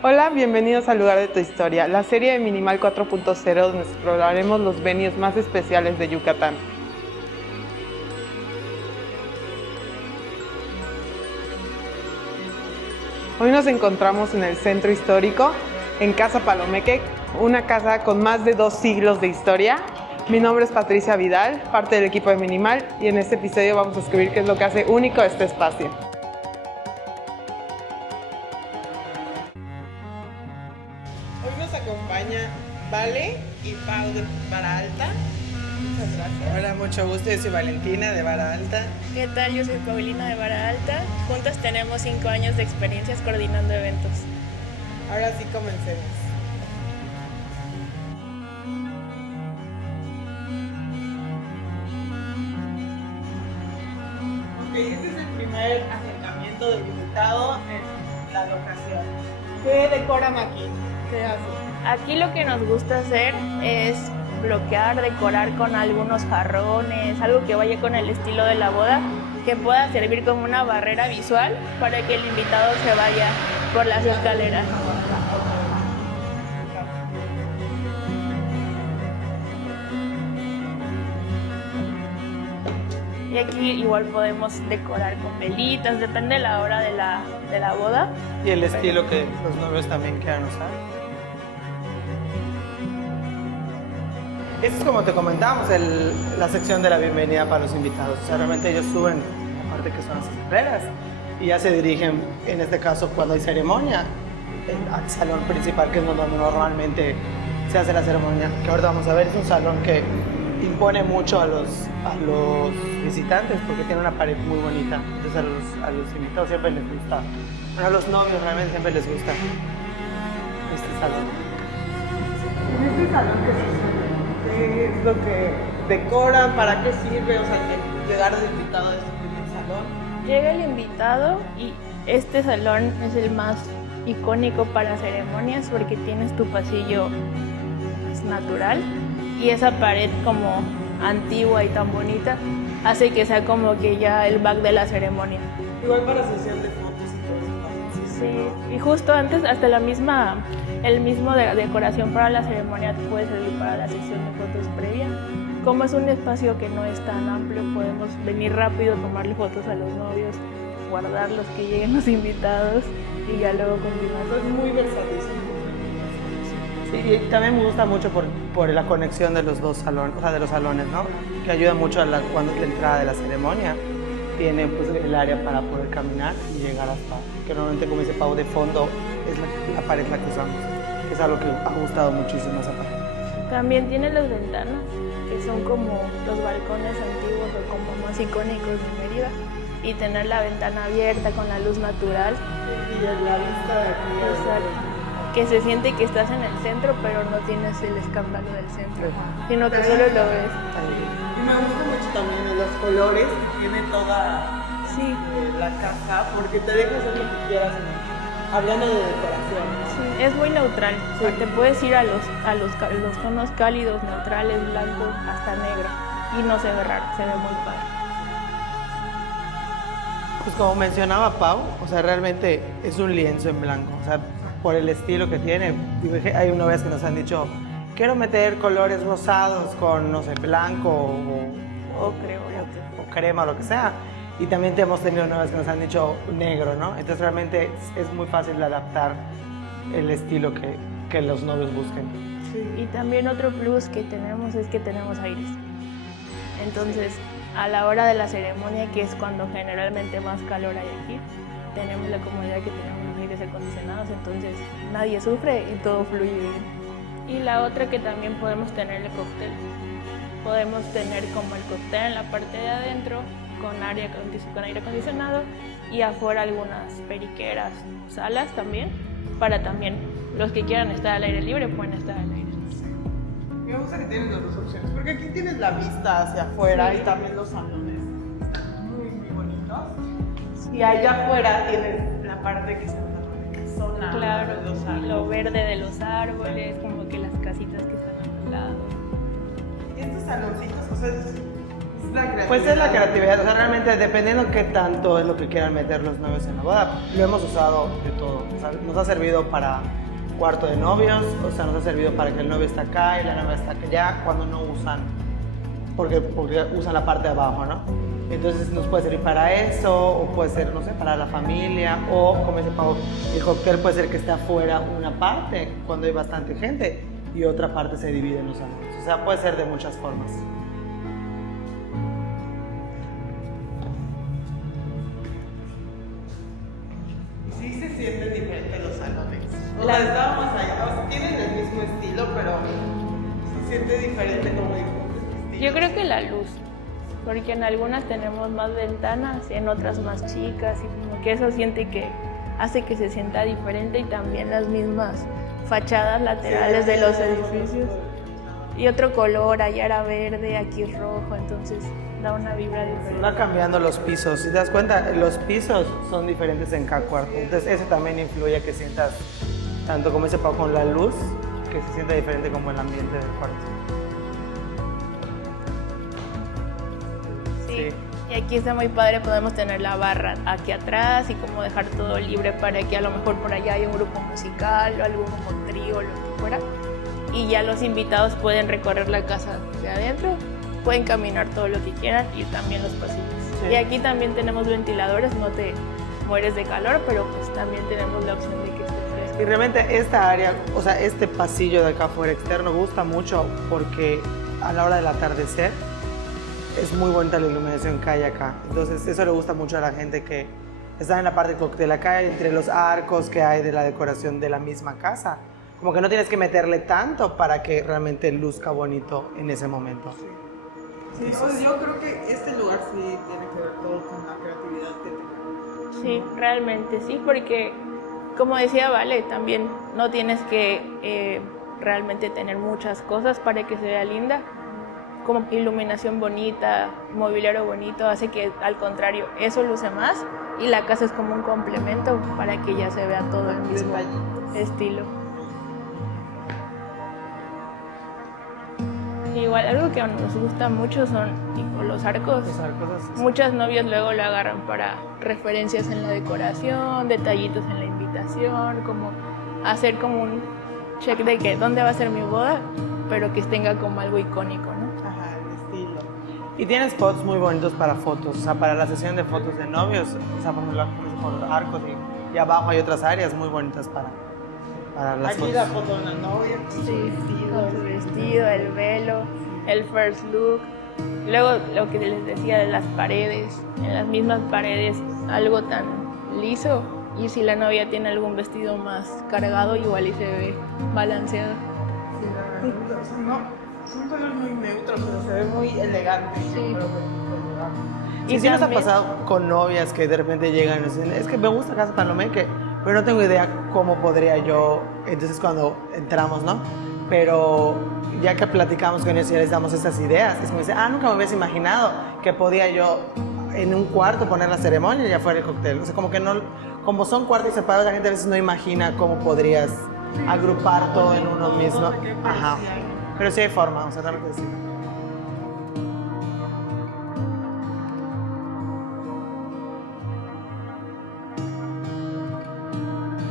Hola, bienvenidos al lugar de tu historia, la serie de Minimal 4.0 donde exploraremos los venues más especiales de Yucatán. Hoy nos encontramos en el centro histórico, en Casa Palomeque, una casa con más de 2 siglos de historia. Mi nombre es Patricia Vidal, parte del equipo de Minimal, y en este episodio vamos a descubrir qué es lo que hace único este espacio. Hoy nos acompaña Vale y Pau de Vara Alta. Muchas gracias. Hola, mucho gusto. Yo soy Valentina de Vara Alta. ¿Qué tal? Yo soy Paulina de Vara Alta. Juntas tenemos 5 años de experiencias coordinando eventos. Ahora sí comencemos. Ok, este es el primer acercamiento del invitado en la locación. ¿Qué decoran aquí? ¿Qué hacen? Aquí lo que nos gusta hacer es bloquear, decorar con algunos jarrones, algo que vaya con el estilo de la boda, que pueda servir como una barrera visual para que el invitado se vaya por las escaleras. Y aquí igual podemos decorar con velitas, depende de la hora de la boda. Y el estilo que los novios también quieran usar. Esta es, como te comentábamos, la sección de la bienvenida para los invitados. O sea, realmente ellos suben la parte que son las escaleras y ya se dirigen, en este caso cuando hay ceremonia, al salón principal, que es donde normalmente se hace la ceremonia. Que ahorita vamos a ver, es un salón que impone mucho a los visitantes porque tiene una pared muy bonita. Entonces a los invitados siempre les gusta. Bueno, a los novios realmente siempre les gusta este salón. En este salón, ¿qué es lo que decoran? ¿Para qué sirve? O sea, llegar de invitado a este primer salón. Llega el invitado y este salón es el más icónico para ceremonias porque tienes tu pasillo natural y esa pared como antigua y tan bonita hace que sea como que ya el back de la ceremonia. Igual para sesión de fotos y todo eso. Sí, y justo antes hasta el mismo de decoración para la ceremonia puede servir para la sesión de fotos previa. Como es un espacio que no es tan amplio, podemos venir rápido, tomarle fotos a los novios, guardar los que lleguen los invitados y ya luego continuar. Es muy versátil. Sí, y también me gusta mucho por la conexión de los dos salones, o sea, de los salones, ¿no? Que ayuda mucho cuando es la entrada de la ceremonia. Tiene pues el área para poder caminar y llegar hasta, que normalmente, como dice Pau, de fondo es la pared la que usamos, que es algo que ha gustado muchísimo esa pared. También tiene las ventanas, que son como los balcones antiguos o como más icónicos de Mérida, y tener la ventana abierta con la luz natural. Y la vista de aquí. Exacto. Que se siente que estás en el centro, pero no tienes el escándalo del centro, sino que solo lo ves. Y me gusta mucho también los colores que tiene toda la casa, porque te deja hacer lo que quieras, hablando de decoración, ¿no? Sí, es muy neutral. O sea, te puedes ir a los tonos cálidos, neutrales, blancos, hasta negro, y no se ve raro, se ve muy padre. Pues como mencionaba Pau, o sea, realmente es un lienzo en blanco, o sea, por el estilo que tiene. Hay novias que nos han dicho, quiero meter colores rosados con, no sé, blanco o crema o lo que sea. Y también hemos tenido novias que nos han dicho negro, ¿no? Entonces realmente es muy fácil de adaptar el estilo que los novios busquen. Sí. Y también otro plus que tenemos es que tenemos aires. Entonces, a la hora de la ceremonia, que es cuando generalmente más calor hay aquí, tenemos la comodidad que tenemos los aires acondicionados, entonces nadie sufre y todo fluye bien. Y la otra que también podemos tener el cóctel. Podemos tener como el cóctel en la parte de adentro con aire acondicionado y afuera algunas periqueras, salas también, para también los que quieran estar al aire libre pueden estar al aire. Me gusta que tienes las dos opciones, porque aquí tienes la vista hacia afuera y también los salones están muy, muy bonitos. Y allá afuera tienes la parte que se llama la zona, claro, de los árboles. lo verde de los árboles, como que las casitas que están a un lado. Y estos saloncitos, o sea, Pues es la creatividad, o sea, realmente dependiendo qué tanto es lo que quieran meter los novios en la boda, lo hemos usado de todo, o sea, nos ha servido para cuarto de novios, o sea, nos ha servido para que el novio está acá y la novia está allá, cuando no usan, porque usan la parte de abajo, ¿no? Entonces nos puede servir para eso, o puede ser, no sé, para la familia, o como dice Pau, el cóctel puede ser que esté afuera una parte, cuando hay bastante gente, y otra parte se divide en los salones, o sea, puede ser de muchas formas. Sí se sienten diferentes los salones. O sea, estábamos allá, o sea, tienen el mismo estilo, pero se siente diferente como diferentes estilos. Yo creo que la luz, porque en algunas tenemos más ventanas y en otras más chicas, y como que eso siente que hace que se sienta diferente, y también las mismas fachadas laterales de los edificios. Y otro color, allá era verde, aquí es rojo, entonces da una vibra diferente. Va cambiando los pisos, si te das cuenta, los pisos son diferentes en cada cuarto, entonces eso también influye a que sientas, tanto como dice Pau, con la luz, que se sienta diferente como el ambiente del cuarto. Sí. Y aquí está muy padre, podemos tener la barra aquí atrás y como dejar todo libre para que a lo mejor por allá haya un grupo musical o algún como trío o lo que fuera. Y ya los invitados pueden recorrer la casa de adentro, pueden caminar todo lo que quieran y también los pasillos. Sí. Y aquí también tenemos ventiladores, no te mueres de calor, pero pues también tenemos la opción de que esté fresco. Y realmente esta área, o sea, este pasillo de acá afuera externo gusta mucho porque a la hora del atardecer es muy bonita la iluminación que hay acá. Entonces eso le gusta mucho a la gente que está en la parte de la calle, entre los arcos que hay de la decoración de la misma casa. Como que no tienes que meterle tanto para que realmente luzca bonito en ese momento. Sí, pues yo creo que este lugar sí tiene que ver todo con la creatividad que tenemos. Sí, realmente sí, porque como decía Vale, también no tienes que realmente tener muchas cosas para que se vea linda. Como iluminación bonita, mobiliario bonito, hace que al contrario, eso luce más y la casa es como un complemento para que ya se vea todo el mismo estilo. Igual algo que nos gusta mucho son tipo los arcos. Los arcos así. Muchas novias luego lo agarran para referencias en la decoración, detallitos en la invitación, como hacer como un check de que dónde va a ser mi boda, pero que tenga como algo icónico, ¿no? Ajá, el estilo. Y tiene spots muy bonitos para fotos, o sea, para la sesión de fotos de novios, o sea, por ejemplo, con los arcos y abajo hay otras áreas muy bonitas para las Aquí fotos. la foto de la novia, con su vestido. Con su vestido, el velo, el first look. Luego lo que les decía de las paredes, en las mismas paredes algo tan liso, y si la novia tiene algún vestido más cargado igual y se ve balanceado. No, es un color muy neutro, pero se ve muy elegante. Sí. Y sí nos ha pasado con novias que de repente llegan y nos dicen, es que me gusta Casa Palomeque, pero no tengo idea cómo podría yo, entonces cuando entramos, ¿no? Pero ya que platicamos con ellos y les damos esas ideas, es como dice, nunca me hubiese imaginado que podía yo en un cuarto poner la ceremonia y ya fuera el cóctel. O sea, como que no, como son cuartos separados, la gente a veces no imagina cómo podrías agrupar todo en uno mismo. Ajá. Pero sí hay forma, o sea, realmente sí.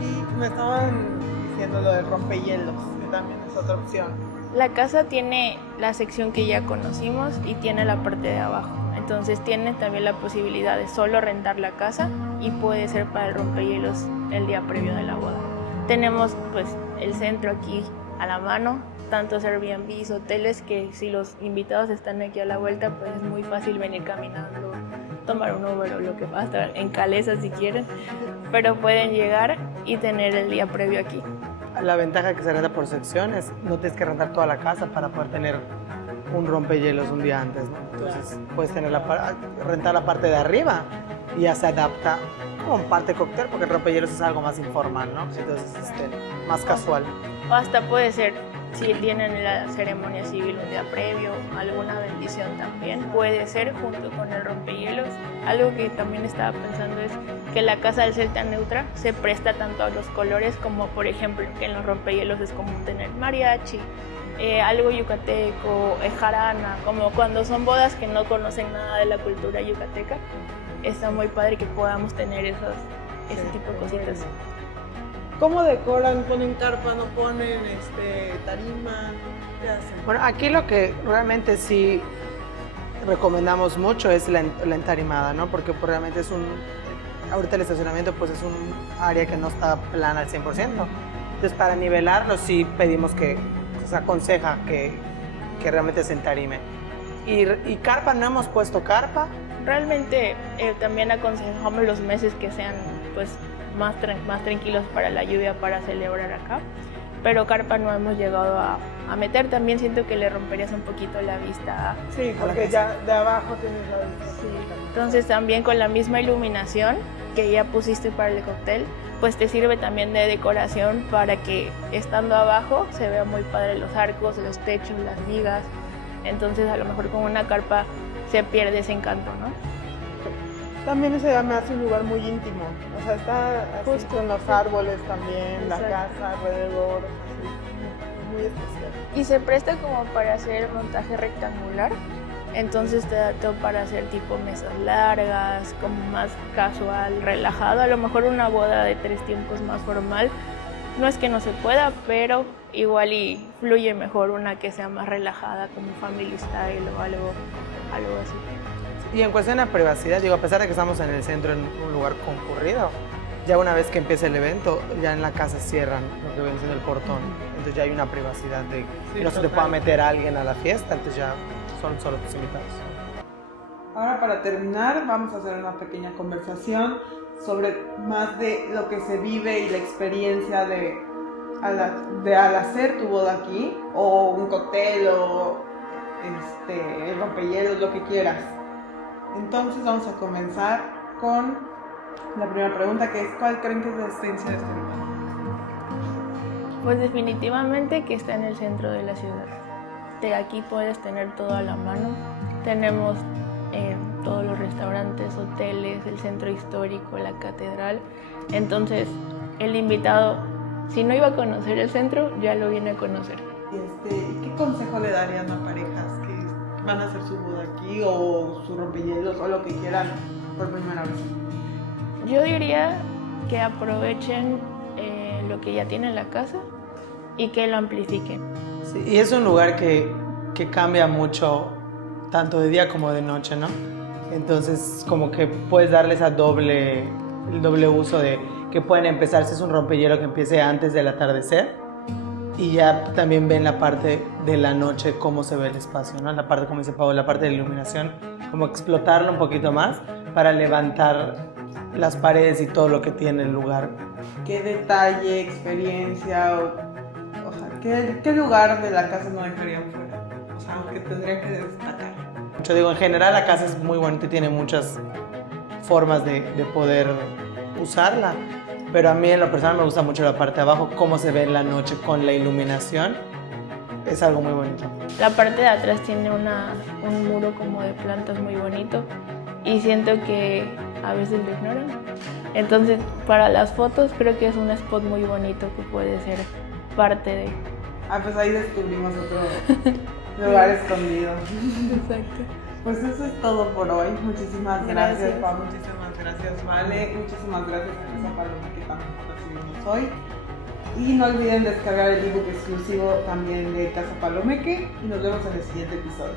Y me estaban diciendo lo del rompehielos, que también es otra opción. La casa tiene la sección que ya conocimos y tiene la parte de abajo. Entonces tiene también la posibilidad de solo rentar la casa y puede ser para el rompehielos el día previo de la boda. Tenemos pues el centro aquí a la mano, tantos Airbnbs, hoteles, que si los invitados están aquí a la vuelta pues es muy fácil venir caminando, tomar un Uber o lo que va a estar en Calesa si quieren, pero pueden llegar y tener el día previo aquí. La ventaja que se renta por secciones, no tienes que rentar toda la casa para poder tener un rompehielos un día antes, ¿no? Entonces puedes tener rentar la parte de arriba y ya se adapta como parte cóctel, porque el rompehielos es algo más informal, ¿no? Entonces más casual. O hasta puede ser, si tienen la ceremonia civil un día previo, alguna bendición también, puede ser junto con el rompehielos algo que también estaba pensando es que la casa al ser tan neutra se presta tanto a los colores como, por ejemplo, que en los rompehielos es común tener mariachi, algo yucateco, jarana, como cuando son bodas que no conocen nada de la cultura yucateca. Está muy padre que podamos tener ese tipo de cositas. ¿Cómo decoran? ¿Ponen carpa? ¿No ponen tarima? ¿Qué hacen? Bueno, aquí lo que realmente sí recomendamos mucho es la entarimada, ¿no? Porque pues, realmente ahorita el estacionamiento pues es un área que no está plana al 100%. Entonces para nivelarlo sí pedimos se aconseja que realmente se entarime. Y carpa, no hemos puesto carpa. Realmente también aconsejamos los meses que sean pues más tranquilos para la lluvia para celebrar acá, pero carpa no hemos llegado a meter. También siento que le romperías un poquito la vista. Sí, porque ya de abajo tienes la vista. Sí. Entonces también con la misma iluminación que ya pusiste para el cóctel, pues te sirve también de decoración para que estando abajo se vea muy padre los arcos, los techos, las vigas. Entonces a lo mejor con una carpa se pierde ese encanto, ¿no? También ese me hace un lugar muy íntimo, o sea, está así Justo, con los sí. árboles también, Exacto. la casa alrededor, así, muy especial. Y se presta como para hacer montaje rectangular, entonces te da todo para hacer tipo mesas largas, como más casual, relajado. A lo mejor una boda de 3 tiempos más formal, no es que no se pueda, pero igual y fluye mejor una que sea más relajada, como family style o algo así. Y en cuestión de privacidad, digo, a pesar de que estamos en el centro, en un lugar concurrido, ya una vez que empieza el evento, ya en la casa cierran lo que viene siendo el portón. Entonces ya hay una privacidad de que no se te pueda meter alguien a la fiesta, entonces ya son solo tus invitados. Ahora para terminar vamos a hacer una pequeña conversación sobre más de lo que se vive y la experiencia al hacer tu boda aquí, o un cóctel, o el rompehielos, lo que quieras. Entonces vamos a comenzar con la primera pregunta, que es ¿cuál creen que es la esencia de este lugar? Pues definitivamente que está en el centro de la ciudad. De aquí puedes tener todo a la mano. Tenemos todos los restaurantes, hoteles, el centro histórico, la catedral. Entonces el invitado, si no iba a conocer el centro, ya lo viene a conocer. ¿Qué consejo le darían a parejas que van a hacer su boda aquí o su rompehielos o lo que quieran por primera vez? Yo diría que aprovechen lo que ya tiene en la casa y que lo amplifiquen. Sí, y es un lugar que cambia mucho, tanto de día como de noche, ¿no? Entonces, como que puedes darles el doble uso de que pueden empezar, si es un rompehielo, que empiece antes del atardecer, y ya también ven la parte de la noche, cómo se ve el espacio, ¿no? La parte, como dice Pau, la parte de iluminación, como explotarlo un poquito más para levantar las paredes y todo lo que tiene el lugar. ¿Qué detalle, experiencia o sea, qué lugar de la casa no dejarían fuera? O sea, que tendrían que destacar. Yo digo, en general la casa es muy bonita y tiene muchas formas de poder usarla, pero a mí en lo personal me gusta mucho la parte de abajo, cómo se ve en la noche con la iluminación, es algo muy bonito. La parte de atrás tiene un muro como de plantas muy bonito y siento que a veces lo ignoran. Entonces, para las fotos creo que es un spot muy bonito que puede ser parte de... Pues ahí descubrimos otro lugar escondido. Exacto. Pues eso es todo por hoy. Muchísimas gracias, Gracias. Pau. Muchísimas gracias, Vale. Muchísimas gracias a Casa Paloma que también recibimos hoy. Y no olviden descargar el ebook exclusivo también de Casa Palomeque y nos vemos en el siguiente episodio.